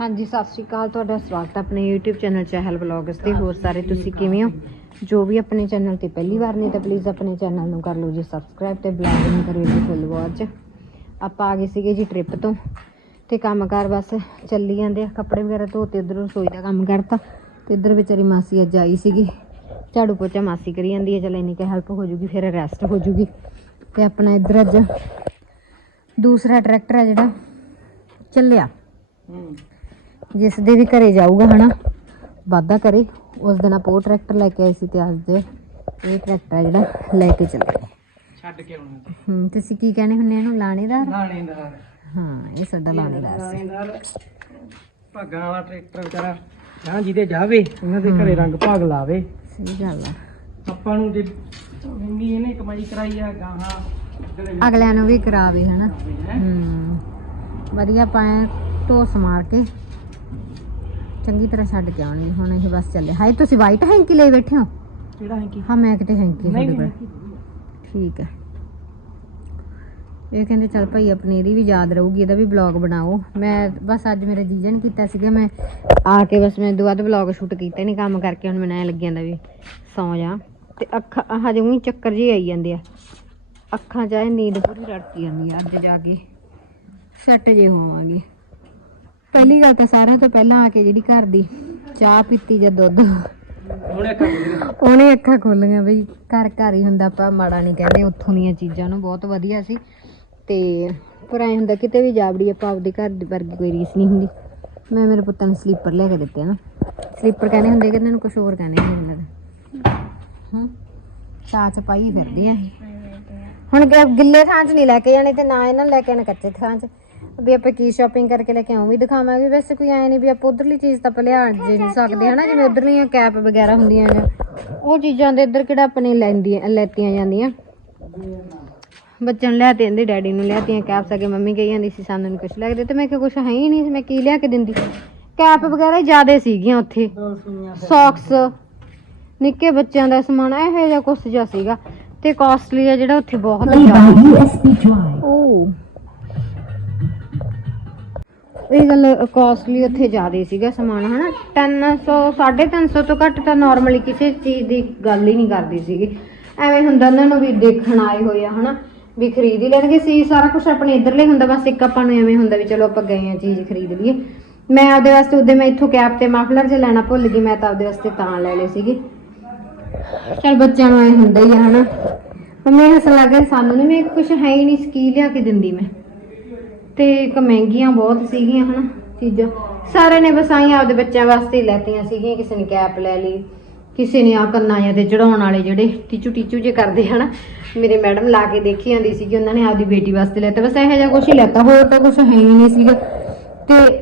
ਹਾਂਜੀ, ਸਤਿ ਸ਼੍ਰੀ ਅਕਾਲ। ਤੁਹਾਡਾ ਸਵਾਗਤ ਹੈ ਆਪਣੇ YouTube ਚੈਨਲ ਚਹਿਲ ਵਲੌਗਸ ਤੇ। ਹੋਰ ਸਾਰੇ ਤੁਸੀਂ ਕਿਵੇਂ ਹੋ? ਜੋ ਵੀ ਆਪਣੇ ਚੈਨਲ ਤੇ ਪਹਿਲੀ ਵਾਰ ਨੇ ਤਾਂ ਪਲੀਜ਼ ਆਪਣੇ ਚੈਨਲ ਨੂੰ ਕਰ ਲਓ ਜੀ ਸਬਸਕ੍ਰਾਈਬ ਤੇ ਬੈਲ ਨੂੰ ਕਰਿਓ ਜੀ ਫੁੱਲ ਵਾਚ ਆਪਾਂ ਆ ਗਏ ਸੀਗੇ ਜੀ ਟ੍ਰਿਪ ਤੋਂ ਤੇ ਕੰਮਕਾਰ ਬਸ ਚੱਲੀ ਜਾਂਦੇ ਆ। ਕੱਪੜੇ ਵਗੈਰਾ ਧੋਤੇ, ਉਧਰ ਰਸੋਈ ਦਾ ਕੰਮ ਕਰਤਾ ਤੇ ਇੱਧਰ ਵਿਚਾਰੀ ਮਾਸੀ ਅੱਜ ਆਈ ਸੀਗੀ। ਝਾੜੂ ਪੋਚਾ ਮਾਸੀ ਕਰੀ ਜਾਂਦੀ ਹੈ, ਚਲ ਇੰਨੀ ਕੁ ਹੈਲਪ ਹੋ ਜੂਗੀ, ਫਿਰ ਰੈਸਟ ਹੋ ਜੂਗੀ। ਤੇ ਆਪਣਾ ਇੱਧਰ ਅੱਜ ਦੂਸਰਾ ਟਰੈਕਟਰ ਹੈ ਜਿਹੜਾ, ਚੱਲਿਆ। ਜਿਸ ਦੇ ਵੀ ਘਰੇ ਜਾਊਗਾ ਹਨਾ? ਵਾਦਾ ਕਰੇ। ਉਸ ਦਿਨ ਆਪਾਂ ਟਰੈਕਟਰ ਲੈ ਕੇ ਆਏ ਸੀ ਤੇ ਅੱਜ ਇਹ ਟਰੈਕਟਰ ਜਿਹੜਾ ਲੈ ਕੇ ਚੱਲੇ ਛੱਡ ਕੇ ਆਉਣਾ ਹੂੰ ਤੁਸੀਂ ਕੀ ਕਹਿੰਦੇ ਹੁੰਦੇ ਇਹਨੂੰ? ਲਾਣੇਦਾਰ? ਲਾਣੇਦਾਰ। ਹਾਂ ਇਹ ਸਾਡਾ ਲਾਣੇਦਾਰ ਸੀ। ਭਾਗਾਂ ਵਾਲਾ ਟਰੈਕਟਰ ਵਿਚਾਰਾ ਜਾਂ ਜਿਹਦੇ ਜਾਵੇ ਉਹਨਾਂ ਦੇ ਘਰੇ ਰੰਗ ਭਾਗ ਲਾਵੇ। ਸਹੀ ਗੱਲ ਆ। ਆਪਾਂ ਨੂੰ ਜੇ ਇੰਨੀ ਇਹਨੇ ਕਮਾਈ ਕਰਾਈ ਆ ਗਾਹਾਂ ਅਗਲਿਆਂ ਨੂੰ ਵੀ ਕਰਾਵੇ ਹਨਾ? ਹੈਂ। ਵਧੀਆ ਪਾਏ ਢੋਸ ਮਾਰ ਕੇ ਚੰਗੀ ਤਰ੍ਹਾਂ ਛੱਡ ਕੇ ਆਉਣੀ ਹੁਣ ਇਹ ਬਸ ਚੱਲੇ। ਹਾਏ ਤੁਸੀਂ ਵਾਈਟ ਹੈਂਕੀ ਲਈ ਬੈਠੇ ਹੋ? ਕਿਹੜਾ ਹੈ ਕੀ ਹਾਂ ਮੈਂ ਕਿਤੇ ਹੈਂਕੀ ਨਹੀਂ ਤੁਹਾਡੇ ਕੋਲ। ਠੀਕ ਹੈ ਇਹ ਕਹਿੰਦੇ ਚੱਲ ਭਾਈ ਆਪਣੀ ਇਹਦੀ ਵੀ ਯਾਦ ਰਹੂਗੀ ਇਹਦਾ ਵੀ ਬਲੌਗ ਬਣਾਓ। ਮੈਂ ਬਸ ਅੱਜ ਮੇਰੇ ਜੀਜਾ ਨੇ ਕੀਤਾ ਸੀਗਾ ਮੈਂ ਆ ਕੇ ਬਸ ਮੈਂ ਤੋਂ ਬਲੌਗ ਸ਼ੂਟ ਕੀਤਾ ਨਹੀਂ ਕੰਮ ਕਰਕੇ ਹੁਣ ਮੈਨੂੰ ਐ ਲੱਗੀ ਜਾਂਦਾ ਵੀ ਸੌ ਜਾ। ਤੇ ਅੱਖਾਂ ਹਜੇ ਉਹੀ ਚੱਕਰ ਜਿਹੇ ਆਈ ਜਾਂਦੇ ਆ। ਅੱਖਾਂ 'ਚ ਐ ਨੀਂਦ ਪੂਰੀ ਰੜਕੀ ਜਾਂਦੀ ਆ ਅੱਜ ਜਾ ਕੇ। ਸੈੱਟ ਜੇ ਹੋਵਾਂਗੇ। ਪਹਿਲੀ ਗੱਲ ਤਾਂ ਸਾਰਿਆਂ ਤੋਂ ਪਹਿਲਾਂ ਆ ਕੇ ਜਿਹੜੀ ਘਰ ਦੀ ਚਾਹ ਪੀਤੀ ਜਾਂ ਦੁੱਧ ਉਹਨੇ ਅੱਖਾਂ ਖੋਲੀਆਂ। ਬਈ ਘਰ ਘਰ ਹੀ ਹੁੰਦਾ ਆਪਾਂ ਮਾੜਾ ਨਹੀਂ ਕਹਿੰਦੇ ਉੱਥੋਂ ਦੀਆਂ ਚੀਜ਼ਾਂ ਨੂੰ ਬਹੁਤ ਵਧੀਆ ਸੀ। ਤੇ ਪਰ ਐ ਹੁੰਦਾ ਕਿਤੇ ਵੀ ਜਾਵੜੀ ਆਪਾਂ ਆਪਦੇ ਘਰ ਦੀ ਵਰਗੀ ਕੋਈ ਰੀਸ ਨਹੀਂ ਹੁੰਦੀ। ਮੈਂ ਮੇਰੇ ਪੁੱਤਾਂ ਨੂੰ ਸਲੀਪਰ ਲੈ ਕੇ ਦਿੱਤੇ ਨਾ। ਸਲੀਪਰ ਕਹਿੰਦੇ ਹੁੰਦੇ ਕਿ ਇਹਨਾਂ ਨੂੰ ਕੁਝ ਹੋਰ ਕਹਿੰਦੇ ਨਹੀਂ ਹੁੰਦਾ ਹੂੰ ਚਾਹ ਚ ਪਾਈ ਫਿਰਦੀ ਆ। ਹੁਣ ਗਿੱਲੇ ਥਾਂ 'ਚ ਨਹੀਂ ਲੈ ਕੇ ਜਾਣੇ ਤੇ ਨਾ ਇਹਨਾਂ ਨੂੰ ਲੈ ਕੇ ਆਣੇ ਕੱਚੇ ਥਾਂ 'ਚ। ਵੀ ਆਪਾਂ ਕੀ ਸ਼ਾਪਿੰਗ ਕਰਕੇ ਲੈ ਕੇ ਆਉਂ ਵੀ ਦਿਖਾਵਾਂਗੇ। ਵੈਸੇ ਕੋਈ ਐ ਨਹੀਂ ਵੀ ਆਪਾਂ ਉਧਰਲੀ ਚੀਜ਼ ਤਾਂ ਲਿਆ ਜੇ ਨਹੀਂ ਸਕਦੇ ਹਨਾ? ਜਿਵੇਂ ਉਧਰਲੀਆਂ ਕੈਪ ਵਗੈਰਾ ਹੁੰਦੀਆਂ ਨੇ। ਉਹ ਚੀਜ਼ਾਂ ਦੇ ਇੱਧਰ ਕਿਹੜਾ ਆਪਣੇ ਲੈਂਦੀਆਂ ਲੈਤੀਆਂ ਜਾਂਦੀਆਂ? ਬੱਚਨ ਲਿਆ ਤੇ ਇਹਦੇ ਡੈਡੀ ਨੂੰ ਲਿਆਤੀਆਂ ਕੈਪਸ ਅਗੇ ਮੰਮੀ ਕਹੀ ਜਾਂਦੀ ਸੀ ਸਾਨੂੰ ਨਹੀਂ ਕੁਝ ਲੱਗਦੇ। ਤੇ ਮੈਂ ਕਿਹਾ ਕੁਝ ਹੈ ਹੀ ਨਹੀਂ ਸੀ ਮੈਂ ਕੀ ਲਿਆ ਕੇ ਦਿੰਦੀ? ਕੈਪ ਵਗੈਰਾ ਜ਼ਿਆਦੇ ਸੀਗੀਆਂ ਉੱਥੇ। ਸੌਕਸ ਨਿੱਕੇ ਬੱਚਿਆਂ ਦਾ ਸਮਾਨ ਇਹੋ ਜਿਹਾ ਕੁਛ ਜਿਹਾ ਸੀਗਾ। ਤੇ ਕਾਸਟਲੀ ਆ ਜਿਹੜਾ ਉੱਥੇ ਬਹੁਤ ਜ਼ਿਆਦਾ। ਉਹ ਇਹ ਗੱਲ ਕਾਸਟਲੀ ਉੱਥੇ ਜ਼ਿਆਦਾ ਸੀਗਾ ਸਮਾਨ, ਹਨਾ? 300 350 ਤੋਂ ਘੱਟ ਤਾਂ ਨਾਰਮਲੀ ਕਿਸੇ ਚੀਜ਼ ਦੀ ਗੱਲ ਹੀ ਨਹੀਂ ਕਰਦੀ ਸੀਗੀ। ਐਵੇਂ ਹੁੰਦਾ ਉਹਨਾਂ ਨੂੰ ਵੀ ਦੇਖਣ ਆਏ ਹੋਏ ਆ, ਹਨਾ? ਵੀ ਖਰੀਦ ਹੀ ਲੈਣਗੇ, ਸੀ ਸਾਰਾ ਕੁਝ ਆਪਣੇ ਇਧਰਲੇ ਹੁੰਦਾ, ਬਸ ਇੱਕ ਆਪਾਂ ਨੂੰ ਐਵੇਂ ਹੁੰਦਾ ਵੀ ਚਲੋ ਆਪਾਂ ਗਏ ਆ ਚੀਜ਼ ਖਰੀਦ ਲਈਏ। ਮੈਂ ਆਪਦੇ ਵਾਸਤੇ ਉਹਦੇ, ਮੈਂ ਇੱਥੋਂ ਕੈਪ ਤੇ ਮਫਲਰ ਜੇ ਲੈਣਾ ਭੁੱਲ ਗਈ, ਮੈਂ ਤਾਂ ਆਪਦੇ ਵਾਸਤੇ ਤਾਂ ਲੈ ਲਏ ਸੀਗੇ। ਚਲ ਬੱਚਿਆਂ ਨੂੰ ਐ ਹੁੰਦਾ ਹੀ ਹਨਾ? ਮੰਮੀ ਹੱਸਣ ਲੱਗ ਸਾਨੂੰ ਨਹੀਂ ਮੈਂ ਕੁਝ ਹੈ ਹੀ ਨਹੀਂ ਸਕੀ ਲਿਆ ਕੇ ਦਿੰਦੀ ਮੈਂ। ਤੇ ਇੱਕ ਮਹਿੰਗੀਆਂ ਬਹੁਤ ਸੀਗੀਆਂ ਹਨਾ ਚੀਜ਼ਾਂ। ਸਾਰੇ ਨੇ ਬਸ ਆਈ ਆਪਦੇ ਬੱਚਿਆਂ ਵਾਸਤੇ ਹੀ ਲੈਤੀਆਂ ਸੀਗੀਆਂ, ਕਿਸੇ ਨੇ ਕੈਪ ਲੈ ਲਈ, ਕਿਸੇ ਨੇ ਆ ਕੰਨਾਂ ਜਾਂ ਤੇ ਚੜਾਉਣ ਵਾਲੇ ਜਿਹੜੇ ਟੀਚੂ ਟੀਚੂ ਜੇ ਕਰਦੇ ਹਨਾ। ਮੇਰੇ ਮੈਡਮ ਲਾ ਕੇ ਦੇਖੀ ਜਾਂਦੀ ਸੀਗੀ, ਉਹਨਾਂ ਨੇ ਆਪਦੀ ਬੇਟੀ ਵਾਸਤੇ ਲੈਤਾ। ਬਸ ਇਹੋ ਜਿਹਾ ਕੁਝ ਹੀ ਲੈਤਾ, ਹੋਰ ਤਾਂ ਕੁਝ ਹੈ ਹੀ ਨਹੀਂ ਸੀਗਾ। ਤੇ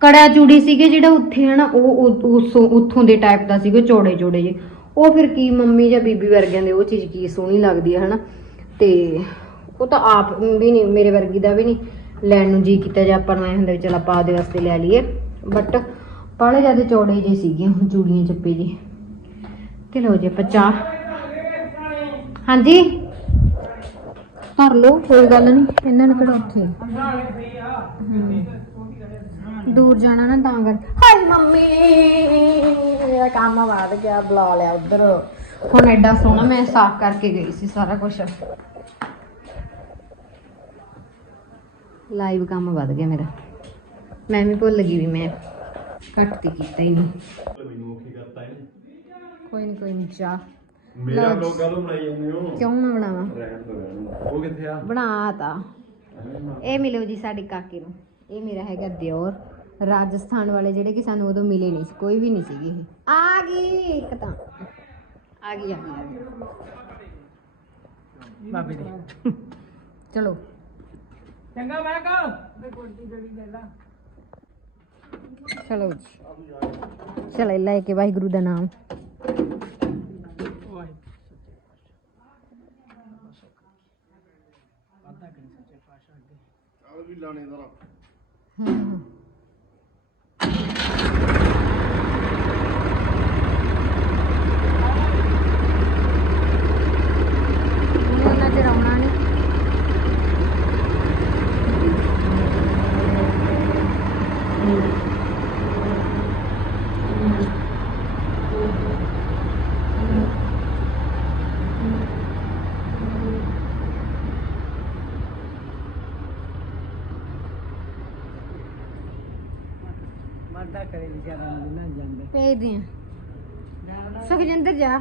ਕੜਾ ਚੂੜੀ ਸੀਗੇ ਜਿਹੜਾ ਉੱਥੇ ਹਨਾ, ਉਹ ਉਹ- ਉੱਥੋਂ ਦੇ ਟਾਈਪ ਦਾ ਸੀਗਾ, ਚੌੜੇ ਚੌੜੇ ਜੇ ਉਹ ਫਿਰ ਕੀ ਮੰਮੀ ਜਾਂ ਬੀਬੀ ਵਰਗਿਆਂ ਦੇ ਉਹ ਚੀਜ਼ ਕੀ ਸੋਹਣੀ ਲੱਗਦੀ ਹੈ ਹਨਾ। ਤੇ ਉਹ ਤਾਂ ਆਪ ਵੀ ਨਹੀਂ, ਮੇਰੇ ਵਰਗੀ ਦਾ ਵੀ ਨਹੀਂ। ਲੈਣ ਨੂੰ ਜੀ ਕੀਤਾ ਜਾਂ ਆਪਾਂ ਨੂੰ, ਐ ਹੁੰਦਾ ਵੀ ਚਲ ਆਪਾਂ ਆਪਦੇ ਵਾਸਤੇ ਲੈ ਲਈਏ। ਬਟ ਬੜੇ ਜ਼ਿਆਦਾ ਚੌੜੇ ਜੇ ਸੀਗੇ ਉਹ ਚੂੜੀਆਂ ਚੱਪੇ ਜੇ ਤੇ ਲੋ ਜੀ ਆਪਾਂ ਹਾਂਜੀ? ਧਰ ਲਓ ਕੋਈ ਗੱਲ ਨਹੀਂ, ਇਹਨਾਂ ਨੂੰ ਕਿਹੜਾ ਉੱਥੇ? ਦੂਰ ਜਾਣਾ ਨਾ ਤਾਂ ਕਰ ਹਾਏ ਮੰਮੀ, ਮੇਰਾ ਕੰਮ ਵੱਧ ਗਿਆ, ਬੁਲਾ ਲਿਆ ਉਧਰ। ਹੁਣ ਐਡਾ ਸੋਹਣਾ ਮੈਂ ਸਾਫ਼ ਕਰਕੇ ਗਈ ਸੀ ਸਾਰਾ ਕੁਝ ਲਾਈਵ ਕੰਮ ਵੱਧ ਗਿਆ ਮੇਰਾ। ਮੈਂ ਵੀ ਭੁੱਲ ਗਈ ਵੀ ਮੈਂ ਘੱਟ ਤੀ ਕੀਤਾ ਹੀ ਨਹੀਂ। ਮੈਨੂੰ ਕੀ ਕਰਤਾ ਇਹਨੇ? ਕੋਈ ਨਹੀਂ ਕੋਈ ਨਹੀਂ ਚਾਹ ਮੇਰਾ ਲੋਕ ਕਾਹਦੋਂ ਬਣਾਈ ਜਾਂਦੇ ਹੋ? ਕਿਉਂ ਨਾ ਬਣਾਵਾਂ? ਰਹਿਣ ਦੋ ਰਹਿਣ ਦਿਓ। ਉਹ ਕਿੱਥੇ ਆ? ਬਣਾ ਤਾ। ਇਹ ਮਿਲੋ ਜੀ ਸਾਡੀ ਕਾਕੀ ਨੂੰ। ਇਹ ਮੇਰਾ ਹੈਗਾ ਦਿਓਰ ਰਾਜਸਥਾਨ ਵਾਲੇ ਜਿਹੜੇ ਕਿ ਸਾਨੂੰ ਉਦੋਂ ਮਿਲੇ ਨਹੀਂ ਸੀ ਕੋਈ ਵੀ ਨਹੀਂ ਸੀਗੇ ਇਹ। ਆ ਗਈ ਇੱਕ ਤਾਂ। ਆ ਗਈ ਆ ਗਈ ਆ ਗਈ। ਬਾਬੇ ਦੀ। ਚਲੋ। ਚੰਗਾ ਮੈਂ ਕਹ ਚਲੋ ਜੀ। ਚਲੇ ਲੈ ਕੇ ਵਾਹਿਗੁਰੂ ਦਾ ਨਾਮ। ਹੂੰ ਹੂੰ ਉਹਨੇ ਉਹਨਾਂ ਚ ਆਉਣਾ ਨਹੀਂ ਮਰਦਾ ਕਰੇ ਵਿਚਾਰਾ ਨੂੰ ਨਾ ਜਾਂਦੇ। ਭੇਜਦੇ ਆ। ਸੁਖਜਿੰਦਰ ਜਾ।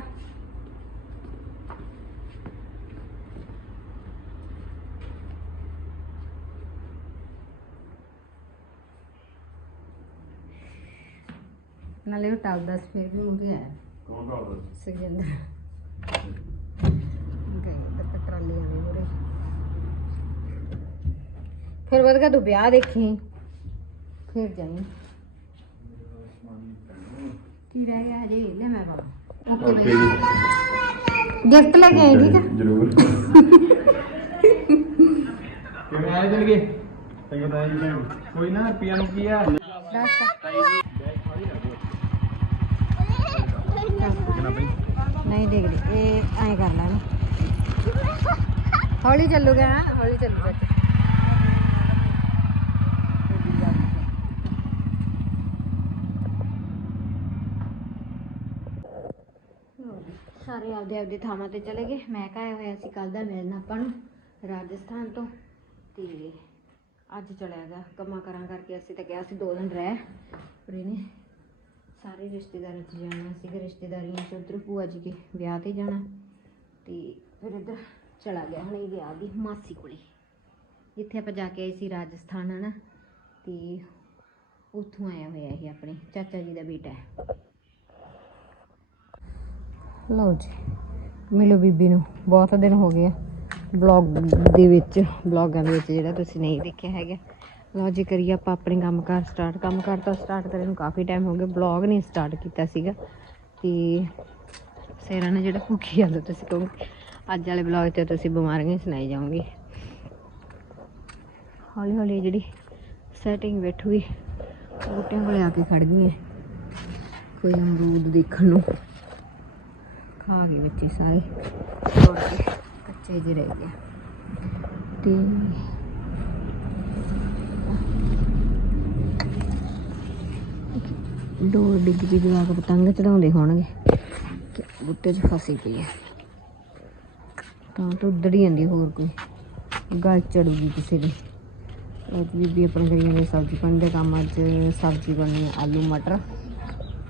ਨਾਲੇ ਉਹ ਟਲਦਾ ਸੀ ਫਿਰ ਵੀ ਆਇਆ। ਕੌਣ ਕਰਦਾ ਸੁਖਜਿੰਦਰ। ਗਏ ਤਾਂ ਟਰਾਲੀ ਆਣੇ ਮੁਰੇ। ਫਿਰ ਵਧ ਤੂੰ ਵਿਆਹ ਦੇਖੀ। ਫਿਰ ਜਾਈ। ਕੀ ਰਹਿ ਗਿਆ ਹਜੇ ਲੈ ਮੈਂ ਬਾਬਾ ਓਕੇ ਓਕੇ ਬਈ ਗਿਫਟ ਲੈ ਕੇ ਆਈ ਠੀਕ ਆ ਜਰੂਰ ਕਿਵੇਂ ਆਏ ਦਿਨ ਗਏ ਤੈਨੂੰ ਜੀ ਕੋਈ ਨਾ ਰੁਪਿਆ ਨੂੰ ਕੀ ਆ ਦੱਸ ਕਿੰਨਾ ਬਈ ਨਹੀਂ ਦੇਖਦੀ ਇਹ ਐਂ ਕਰ ਲੈਣਾ ਹੌਲੀ ਚੱਲੂਗਾ ਨਾ ਹੌਲੀ ਚੱਲੂਗਾ ਸਾਰੇ ਆਪਦੇ ਆਪਦੇ ਥਾਵਾਂ ਤੇ ਚਲੇ ਗਏ। ਮੈਂ ਕਾਇਆ ਹੋਇਆ ਸੀ ਕੱਲ ਦਾ ਮਿਲਣਾ ਆਪਾਂ ਨੂੰ, ਰਾਜਸਥਾਨ ਤੋਂ। ਤੇ ਅੱਜ ਚਲਿਆ ਗਿਆ। ਕੰਮਾਂ ਕਰਾਂ ਕਰਕੇ ਅਸੀਂ ਤਾਂ ਕਿਹਾ ਸੀ ਦੋ ਦਿਨ ਰਹਿ। ਪਰ ਇਹਨੇ ਸਾਰੇ ਰਿਸ਼ਤੇਦਾਰਾਂ 'ਚ ਜਾਣਾ ਸੀਗਾ। ਰਿਸ਼ਤੇਦਾਰੀਆਂ 'ਚ ਉੱਧਰ ਭੂਆ ਜੀ ਕੇ ਵਿਆਹ ਤੇ ਜਾਣਾ। ਤੇ ਫਿਰ ਇੱਧਰ ਚਲਾ ਗਿਆ ਹੁਣ ਇਹ ਵਿਆਹ ਦੀ ਮਾਸੀ ਕੋਲੇ। ਜਿੱਥੇ ਆਪਾਂ ਜਾ ਕੇ ਆਏ ਸੀ ਰਾਜਸਥਾਨ ਹਨਾ। ਤੇ ਉੱਥੋਂ ਆਇਆ ਹੋਇਆ ਇਹ ਆਪਣੇ ਚਾਚਾ ਜੀ ਦਾ ਬੇਟਾ ਹੈ। ਲਓ ਜੀ, ਮਿਲੋ ਬੀਬੀ ਨੂੰ, ਬਹੁਤ ਦਿਨ ਹੋ ਗਏ ਆ। ਬਲੌਗ ਦੇ ਵਿੱਚ ਬਲੌਗਾਂ ਦੇ ਵਿੱਚ ਜਿਹੜਾ ਤੁਸੀਂ ਨਹੀਂ ਦੇਖਿਆ ਹੈਗਾ। ਲਓ ਜੀ, ਕਰੀਏ ਆਪਾਂ ਆਪਣੇ ਕੰਮਕਾਰ ਸਟਾਰਟ ਕੰਮਕਾਰ ਤਾਂ ਸਟਾਰਟ ਕਰਨ ਨੂੰ ਕਾਫੀ ਟਾਈਮ ਹੋ ਗਿਆ ਬਲੌਗ ਨਹੀਂ ਸਟਾਰਟ ਕੀਤਾ ਸੀਗਾ। ਤੇ ਸੇਰਾ ਨੇ ਜਿਹੜਾ ਭੁੱਖੀ ਜਾਂਦਾ ਤੁਸੀਂ ਕਹੋਗੇ, ਅੱਜ ਵਾਲੇ ਬਲੌਗ ਤੇ ਤੁਸੀਂ ਬਿਮਾਰੀਆਂ ਸੁਣਾਈ ਜਾਓਗੇ। ਹੌਲੀ ਹੌਲੀ ਜਿਹੜੀ ਸੈਟਿੰਗ ਬੈਠੂਗੀ, ਬੂਟਿਆਂ ਕੋਲੇ ਆ ਕੇ ਖੜ ਗਈ ਹੈ ਕੋਈ ਅਮਰੂਦ ਦੇਖਣ ਨੂੰ। ਖਾ ਗਏ ਬੱਚੇ ਸਾਰੇ। ਤੋੜ ਕੇ, ਕੱਚੇ ਜਿਹੇ ਰਹਿ ਗਏ। ਤੇ ਦੋ ਡਿੱਗ ਜੀ ਜਵਾਕ ਪਤੰਗ ਚੜਾਉਂਦੇ ਹੋਣਗੇ। ਕਿ ਬੁੱਟੇ 'ਚ ਫਸੀ ਪਈ ਹੈ ਤਾਂ ਤਾਂ ਉੱਧੜ ਹੀ ਜਾਂਦੀ ਹੋਰ ਕੋਈ। ਗੱਲ ਚੜੂਗੀ ਕਿਸੇ ਦੀ। ਅੱਜ ਬੀਬੀ ਆਪਣੇ ਕਰੀਆਂ ਦੇ ਸਬਜ਼ੀ ਪਾਣੀ ਦੇ ਕੰਮ ਅੱਜ ਸਬਜ਼ੀ ਬਣਨੀ ਆਲੂ, ਮਟਰ।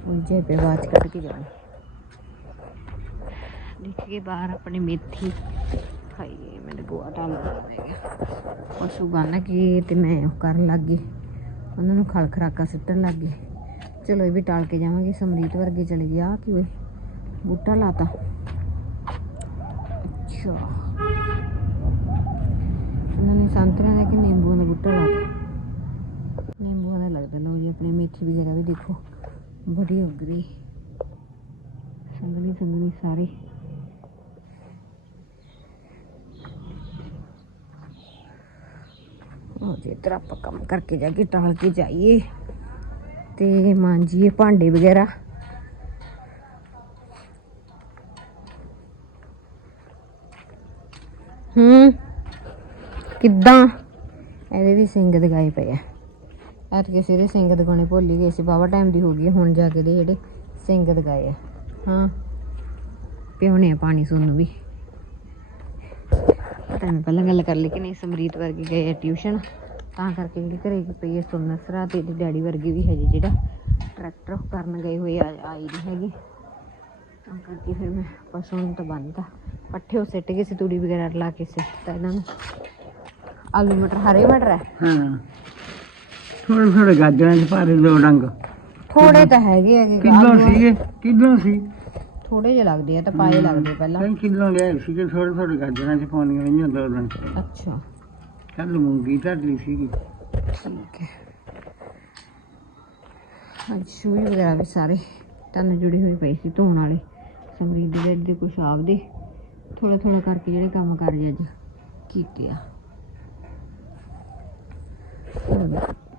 ਉਲਝੇ ਪੇ ਬਾਅਦ 'ਚ ਕੱਢ ਕੇ ਜਾਣੀ। ਦੇਖ ਕੇ ਬਾਹਰ ਆਪਣੇ ਮੇਥੀ ਖਾਈਏ। ਮੇਰੇ ਗੋਆ ਟਾਲ ਗਿਆ ਪਸ਼ੂ ਬੰਨ ਕੇ ਤੇ ਮੈਂ ਉਹ ਕਰਨ ਲੱਗ ਗਈ। ਉਹਨਾਂ ਨੂੰ ਖਲ ਖਰਾਕਾ ਸਿੱਟਣ ਲੱਗ ਗਈ। ਚਲੋ ਇਹ ਵੀ ਟਾਲ ਕੇ ਜਾਵਾਂਗੇ। ਸਮਰੀਤ ਵਰਗੇ ਚਲੇ ਗਿਆ ਕਿ ਓਏ? ਬੂਟਾ ਲਾਤਾ। ਅੱਛਾ। ਉਹਨਾਂ ਨੇ ਸੰਤਰਾ ਦਾ ਕਿ ਨਿੰਬੂਆਂ ਦਾ ਬੂਟਾ ਲਾਤਾ? ਨਿੰਬੂਆਂ ਦਾ ਲੱਗਦਾ। ਲੋ ਜੀ, ਆਪਣੀ ਮੇਥੀ ਵਗੈਰਾ ਵੀ ਦੇਖੋ। ਬੜੀ ਉੱਗ ਸੰਗਲੀ ਸੰਗਲੀ ਸਾਰੇ। ਉਹ ਜੇ ਇੱਧਰ ਆਪਾਂ ਕੰਮ ਕਰਕੇ ਜਾ ਕੇ ਟਾਲ ਕੇ ਜਾਈਏ। ਤੇ ਮਾਂਜੀਏ ਭਾਂਡੇ ਵਗੈਰਾ। ਹੂੰ, ਕਿੱਦਾਂ? ਇਹਦੇ ਵੀ ਸਿੰਘ ਦਗਾਏ ਪਏ ਆ। ਐਤ ਕਿਸੇ ਦੇ ਸਿੰਘ ਦਗਾਉਣੇ ਭੁੱਲ ਗਏ ਸੀ ਬਾਵਾ ਟਾਈਮ ਦੀ ਹੋ ਗਈ ਹੁਣ ਜਾ ਕੇ ਦੇ ਜਿਹੜੇ ਸਿੰਘ ਦਗਾਏ ਆ। ਹਾਂ, ਪਿਉਣੇ ਆ ਪਾਣੀ ਸੋਨੂੰ ਵੀ। ਨਹੀਂ ਪਹਿਲਾਂ ਗੱਲ ਕਰ ਲਈ ਕਿ ਨਹੀਂ ਸਮਰੀਤ ਵਰਗੀ ਗਏ ਆ ਟਿਊਸ਼ਨ ਤਾਂ ਕਰਕੇ ਜਿਹੜੀ ਘਰੇ ਪਈ ਹੈ ਸੁਨਸਰਾ ਤੇ ਇਹਦੇ ਡੈਡੀ ਵਰਗੀ ਵੀ ਹਜੇ ਜਿਹੜਾ ਟਰੈਕਟਰ ਕਰਨ ਗਏ ਹੋਏ ਆਈ ਨਹੀਂ ਹੈਗੀ। ਤਾਂ ਕਰਕੇ ਫਿਰ ਮੈਂ ਪਸ਼ੂ ਨੂੰ ਤਾਂ ਬੰਨਤਾ ਪੱਠੇ ਉਹ ਸਿੱਟ ਗਏ ਸੀ ਤੂੜੀ ਵਗੈਰਾ ਲਾ ਕੇ ਸਿੱਟਤਾ ਇਹਨਾਂ ਨੂੰ। ਆਲੂ ਮਟਰ ਹਰੇ ਮਟਰ ਹੈ ਹਾਂ। ਥੋੜੇ ਥੋੜੇ ਗਾਜਰਾਂ ਦੇ ਦੋ ਡੰਗ। ਥੋੜੇ ਤਾਂ ਹੈਗੇ ਹੈਗੇ ਕਿਲੋ ਸੀਗੇ ਕਿਲੋ ਸੀ। ਥੋੜੇ ਜਿਹੇ ਲੱਗਦੇ ਆ ਤਾਂ ਪਾਏ ਲੱਗਦੇ ਪਹਿਲਾਂ। ਕਈ ਕਿਲੋ ਲਿਆਏ ਸੀਗੇ ਥੋੜੇ ਥੋੜੇ ਗਾਜਰਾਂ ਚ ਪਾਉਣੀਆਂ ਨਹੀਂ ਹੁੰਦਾ ਉਦੋਂ। ਅੱਛਾ। ਕੱਲ ਮੂੰਗੀ ਧਰਲੀ ਸੀਗੀ। ਠੀਕ ਹੈ। ਅੱਜ ਸ਼ੂਈ ਵਗੈਰਾ ਵੀ ਸਾਰੇ ਤਨ ਜੁੜੀ ਹੋਈ ਪਈ ਸੀ ਧੋਣ ਵਾਲੇ। ਸਮਰੀਤ ਦੇ ਦੇ ਕੁਛ ਆਪਦੇ। ਥੋੜਾ ਥੋੜਾ ਕਰਕੇ ਜਿਹੜੇ ਕੰਮ ਕਰ ਜੇ ਅੱਜ ਕੀਤੇ ਆ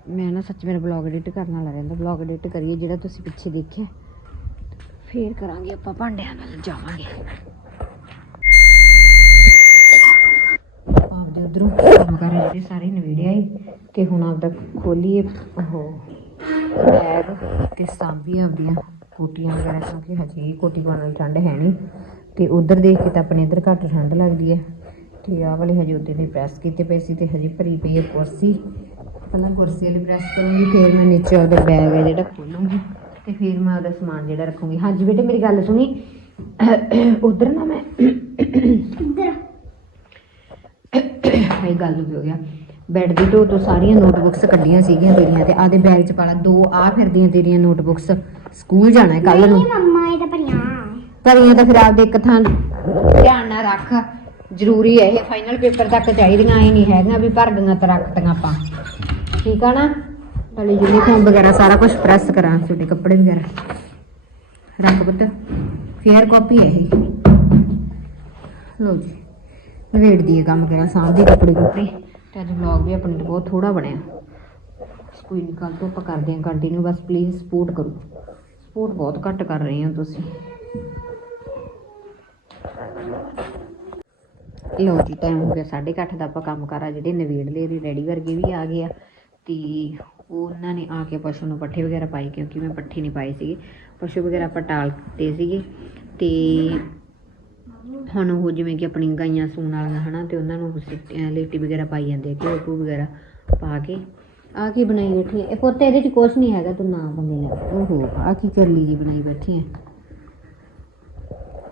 ਮੈਂ ਨਾ ਸੱਚ ਮੇਰਾ ਬਲੌਗ ਐਡਿਟ ਕਰਨ ਵਾਲਾ ਰਹਿੰਦਾ। ਬਲੌਗ ਐਡਿਟ ਕਰੀਏ ਜਿਹੜਾ ਤੁਸੀਂ ਪਿੱਛੇ ਦੇਖਿਆ। ਫੇਰ ਕਰਾਂਗੇ ਆਪਾਂ ਭਾਂਡਿਆਂ ਨਾਲ, ਜਾਵਾਂਗੇ। ਆਪਦੇ ਉਧਰੋਂ ਕੰਮ ਕਰ ਜਿਹੜੇ ਸਾਰੇ ਨਵੇੜੇ ਆਏ ਤੇ ਹੁਣ ਆਪਦਾ ਖੋਲੀਏ ਉਹ ਬੈਗ ਤੇ ਸਾਂਭੀ ਆਪਦੀਆਂ ਕੋਟੀਆਂ ਵਗੈਰਾ, ਕਿਉਂਕਿ ਹਜੇ ਕੋਟੀ ਪਾਉਣ ਵਾਲੀ ਠੰਡ ਹੈ ਨਹੀਂ ਤੇ ਉਧਰ ਦੇਖ ਕੇ ਤਾਂ ਆਪਣੇ ਇੱਧਰ ਘੱਟ ਠੰਡ ਲੱਗਦੀ ਹੈ। ਤੇ ਆਹ ਵਾਲੀ ਹਜੇ ਉੱਤੇ ਦੇ ਪ੍ਰੈਸ ਕੀਤੇ ਪਏ ਸੀ ਤੇ ਹਜੇ ਭਰੀ ਪਈ ਹੈ ਕੁਰਸੀ। ਪਹਿਲਾਂ ਕੁਰਸੀ ਵਾਲੀ ਪ੍ਰੈਸ ਕਰੂੰਗੀ, ਫਿਰ ਮੈਂ ਨੀਚੇ ਉਹਦਾ ਬੈਗ ਹੈ ਜਿਹੜਾ ਖੋਲੂੰਗੀ। ਤੇ ਫਿਰ ਮੈਂ ਉਹਦਾ ਸਮਾਨ ਜਿਹੜਾ ਰੱਖੂੰਗੀ। ਹਾਂਜੀ ਬੇਟੇ ਮੇਰੀ ਗੱਲ ਸੁਣੀ। ਉਧਰ ਨਾ ਮੈਂ ਇਹ ਗੱਲ ਹੋ ਗਿਆ। ਬੈੱਡ ਦੀ ਢੋ ਤੋਂ ਸਾਰੀਆਂ ਨੋਟਬੁੱਕਸ ਕੱਢੀਆਂ ਸੀਗੀਆਂ ਤੇਰੀਆਂ ਤੇ ਆਦੇ ਬੈਗ 'ਚ ਪਾਲਾ ਦੋ ਆ ਫਿਰਦੀਆਂ ਤੇਰੀਆਂ ਨੋਟਬੁੱਕਸ ਸਕੂਲ ਜਾਣਾ ਹੈ ਕੱਲ ਨੂੰ। ਮੰਮਾ ਇਹ ਤਾਂ ਭਰੀਆਂ ਭਰੀਆਂ ਤਾਂ ਫਿਰ ਆਪਦੇ ਇੱਕ ਥਾਂ ਧਿਆਨ ਨਾਲ ਰੱਖ। ਜ਼ਰੂਰੀ ਹੈ ਇਹ ਫਾਈਨਲ ਪੇਪਰ ਤੱਕ ਚਾਹੀਦੀਆਂ ਇਹ ਨਹੀਂ ਹੈਗਾ ਵੀ ਭਰ ਗਈਆਂ ਤਾਂ ਰੱਖਤੀਆਂ ਆਪਾਂ। ਠੀਕ ਆ ਨਾ? ਨਾਲੇ ਯੂਨੀਫਾਰਮ ਵਗੈਰਾ ਸਾਰਾ ਕੁਝ ਪ੍ਰੈਸ ਕਰਾਂ, ਤੁਹਾਡੇ ਕੱਪੜੇ ਵਗੈਰਾ। ਰੱਖ ਪੁੱਤ ਫੇਅਰ ਕਾਪੀ ਹੈ ਇਹ। ਲਓ ਜੀ, ਨਵੇੜ ਦੀ ਕੰਮ ਕਰਾਂ ਸਾਂਭਦੀ ਕੱਪੜੇ ਕੁਪੜੇ। ਤੇ ਅੱਜ ਵਲੌਗ ਵੀ ਆਪਣੇ ਬਹੁਤ ਥੋੜਾ ਬਣਿਆ। ਕੋਈ ਨਹੀਂ ਕੱਲ ਤੋਂ ਆਪਾਂ ਕਰਦੇ ਹਾਂ ਕੰਟੀਨਿਊ ਬਸ ਪਲੀਜ਼ ਸਪੋਰਟ ਕਰੋ। ਸਪੋਰਟ ਬਹੁਤ ਘੱਟ ਕਰ ਰਹੇ ਹੋ ਤੁਸੀਂ। ਲਓ ਜੀ ਟਾਈਮ ਹੋ ਗਿਆ 8:30 ਦਾ, ਆਪਾਂ ਕੰਮ ਕਰਾ ਜਿਹੜੇ ਨਵੇੜ ਲਏ ਦੀ ਰੈਡੀ ਵਰਗੇ ਵੀ ਆ ਗਏ ਆ। ਤੇ ਉਹਨਾਂ ਨੇ ਆ ਕੇ ਪਸ਼ੂ ਨੂੰ ਪੱਠੇ ਵਗੈਰਾ ਪਾਈ ਕਿਉਂਕਿ ਮੈਂ ਪੱਠੇ ਨਹੀਂ ਪਾਏ ਸੀਗੇ। ਪਸ਼ੂ ਵਗੈਰਾ ਆਪਾਂ ਟਾਲਤੇ ਸੀਗੇ ਤੇ ਹੁਣ ਉਹ ਜਿਵੇਂ ਕਿ ਆਪਣੀ ਗਾਈਆਂ ਸੂਣ ਵਾਲੀਆਂ, ਹਨਾ, ਤੇ ਉਹਨਾਂ ਨੂੰ ਲੇਟੀ ਵਗੈਰਾ ਪਾਈ ਜਾਂਦੇ ਆ, ਘਿਓ ਘੂ ਵਗੈਰਾ ਪਾ ਕੇ। ਆ ਕੀ ਬਣਾਈ ਬੈਠੀ ਹੈ ਇਹ ਪੁੱਤ ਇਹਦੇ ਚ ਕੁਛ ਨਹੀਂ ਹੈਗਾ, ਤੂੰ ਨਾ ਬੰਦੇ ਲੈ। ਓਹੋ, ਆ ਕੀ ਕਰ ਲਈ ਜੀ ਬਣਾਈ ਬੈਠੀ ਹੈ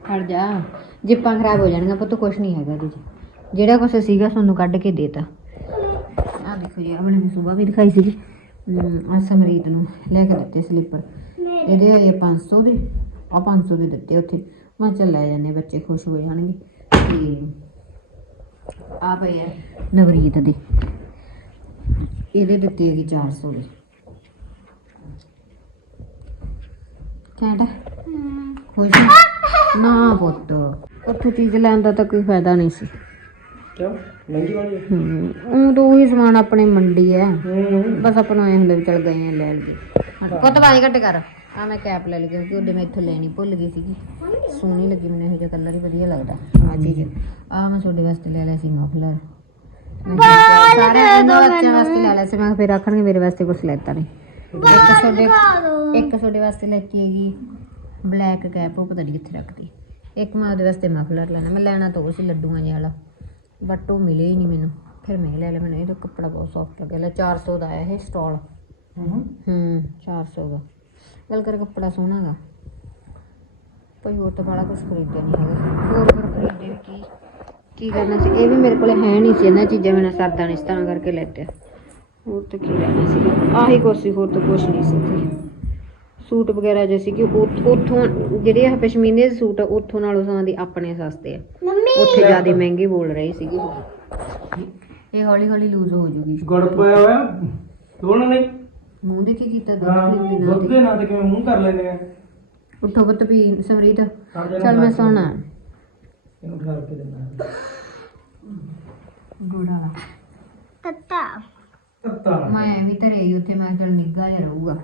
ਹਟ ਜਾ। ਜਿੱਪਾਂ ਖਰਾਬ ਹੋ ਜਾਣਗੀਆਂ ਪੁੱਤ, ਕੁਛ ਨਹੀਂ ਹੈਗਾ ਇਹਦੇ ਚ। ਜਿਹੜਾ ਕੁਛ ਸੀਗਾ ਤੁਹਾਨੂੰ ਕੱਢ ਕੇ ਦੇਤਾ। ਆ ਦੇਖੋ ਜੀ ਆਪਣੇ ਸਵੇਰ ਵੀ ਦਿਖਾਈ ਸੀਗੀ। ਆ ਸਮਰੀਤ ਨੂੰ ਲੈ ਕੇ ਦਿੱਤੇ ਸਲੀਪਰ। ਇਹਦੇ ਆਏ 500 ਦੇ। ਆ 500 ਦੇ ਦਿੱਤੇ ਉੱਥੇ। ਮੈਂ ਚੱਲ ਲੈ ਜਾਂਦੇ ਬੱਚੇ ਖੁਸ਼ ਹੋ ਜਾਣਗੇ। ਤੇ ਆ ਪਏ ਆ ਨਵਰੀਤ ਦੇ। ਇਹਦੇ ਦਿੱਤੇ ਹੈਗੇ 400 ਦੇ। ਕਹਿੰਦਾ ਖੁਸ਼? ਨਾ ਪੁੱਤ ਉੱਥੇ ਚੀਜ਼ ਲੈਣ ਦਾ ਤਾਂ ਕੋਈ ਫਾਇਦਾ ਨਹੀਂ ਸੀ। ਕਿਉਂ ਮਹਿੰਗੀ ਵਾਲੀ ਹੈ? ਹੂੰ ਉਹ ਤਾਂ ਉਹੀ ਸਮਾਨ ਆਪਣੇ ਮੰਡੀ ਹੈ। ਹੂੰ ਬਸ ਆਪਾਂ ਨੂੰ ਐਂ ਹੁੰਦਾ ਵੀ ਚਲ ਗਏ ਆ ਲੈ ਲਈਏ। ਪੁੱਤ ਬਾਜ ਘੱਟ ਕਰ। ਆ ਮੈਂ ਕੈਪ ਲੈ ਲਈ ਕਿਉਂਕਿ ਉਹਦੇ ਮੈਂ ਇੱਥੋਂ ਲੈਣੀ ਭੁੱਲ ਗਈ ਸੀਗੀ। ਸੋਹਣੀ ਲੱਗੀ ਮੈਨੂੰ ਇਹੋ ਜਿਹਾ ਕਲਰ ਹੀ ਵਧੀਆ ਲੱਗਦਾ। ਆ ਚੀਜ਼। ਆ ਮੈਂ ਤੁਹਾਡੇ ਵਾਸਤੇ ਲੈ ਲਿਆ ਸੀ ਮਫਲਰ ਸਾਰੇ ਇਹਨਾਂ ਬੱਚਿਆਂ ਵਾਸਤੇ ਲੈ ਲਿਆ ਸੀ। ਮੈਂ ਕਿਹਾ ਫਿਰ ਆਖਣਗੇ ਮੇਰੇ ਵਾਸਤੇ ਕੁਝ ਲੈਤਾ ਨਹੀਂ। ਇੱਕ ਤੁਹਾਡੇ ਇੱਕ ਤੁਹਾਡੇ ਵਾਸਤੇ ਲੈਤੀ ਹੈਗੀ ਬਲੈਕ ਕੈਪ ਉਹ ਪਤਾ ਨਹੀਂ ਕਿੱਥੇ ਰੱਖਦੀ ਇੱਕ ਮੈਂ ਉਹਦੇ ਵਾਸਤੇ ਮਫਲਰ ਲੈਣਾ। ਮੈਂ ਲੈਣਾ ਤਾਂ ਉਹ ਸੀ ਲੱਡੂਆਂ ਜਿਹੇ ਵਾਲਾ। ਬਟ ਉਹ ਮਿਲੇ ਹੀ ਨਹੀਂ ਮੈਨੂੰ। ਫਿਰ ਮੈਂ ਲੈ ਲਿਆ ਮੈਨੂੰ ਇਹਦਾ ਕੱਪੜਾ ਬਹੁਤ ਸੌਫਟ ਲੱਗਿਆ। ਲੈ 400 ਦਾ ਆਇਆ ਇਹ ਸਟਾਲ। ਹੂੰ ਹੂੰ। 400 ਦਾ। ਗੱਲ ਕਰ ਕੱਪੜਾ ਸੋਹਣਾ ਗਾ। ਕੋਈ ਹੋਰ ਤਾਂ ਬੜਾ ਕੁਝ ਖਰੀਦਿਆ ਨਹੀਂ ਹੈਗਾ। ਹੋਰ ਫਿਰ ਖਰੀਦੇ ਵੀ ਕੀ ਕੀ ਕਰਨਾ ਸੀ? ਇਹ ਵੀ ਮੇਰੇ ਕੋਲ ਹੈ ਨਹੀਂ ਸੀ। ਇਹਨਾਂ ਚੀਜ਼ਾਂ ਮੈਨਾਂ ਸਰਦਾ ਨਹੀਂ ਤਾਂ ਕਰਕੇ ਲੈਤੇ। ਹੋਰ ਤਾਂ ਕੀ ਲੈਣਾ ਸੀ? ਆਹੀ ਕੁਛ ਸੀ ਹੋਰ ਤਾਂ ਕੁਛ ਨਹੀਂ ਸੀ। ਸੂਟ ਵਗੈਰਾ ਜੇ ਸੀ ਕਿ ਉੱਥੋਂ ਜਿਹੜੇ ਆ ਪਸ਼ਮੀਨੇ ਦੇ ਸੂਟ ਆ, ਉੱਥੋਂ ਨਾਲੋਂ ਸਮਾਂ ਦੀ ਆਪਣੇ ਸਸਤੇ ਆ। ਮੰਮੀ! ਉੱਥੇ ਜ਼ਿਆਦਾ ਮਹਿੰਗੇ ਬੋਲ ਰਹੇ ਸੀਗੇ। ਇਹ ਹੌਲੀ ਹੌਲੀ ਲੂਜ਼ ਹੋ ਜੂਗੀ। ਗੁੜ ਪਾਇਆ ਹੋਇਆ। ਦੋਣ ਨੇ? ਮੂੰਹ ਦੇ ਕੀ ਕੀਤਾ ਹਾਂ ਦੁੱਧ ਪੀਣ ਦੁੱਧ ਨਾਲ ਦੇ ਨਾਂ ਤੇ ਕਿਵੇਂ ਮੂੰਹ ਕਰ ਲੈਂਦੇ ਆ? ਉੱਠੋ ਪੁੱਤ ਪੀ ਸਮਰੀਤ। ਚੱਲ ਮੈਂ ਸੋਣਾ। ਇਹਨੂੰ ਠਾਰ ਕੇ ਦੇਣਾ ਗੁੜ ਵਾਲਾ। ਤੱਤਾ। ਤੱਤਾ। ਮੈਂ ਵੀ ਧਰੇ ਹੀ ਉੱਥੇ ਮੈਂ ਕਿਹਾ ਚੱਲ ਨਿੱਘਾ ਜਿਹਾ ਰਹੂਗਾ।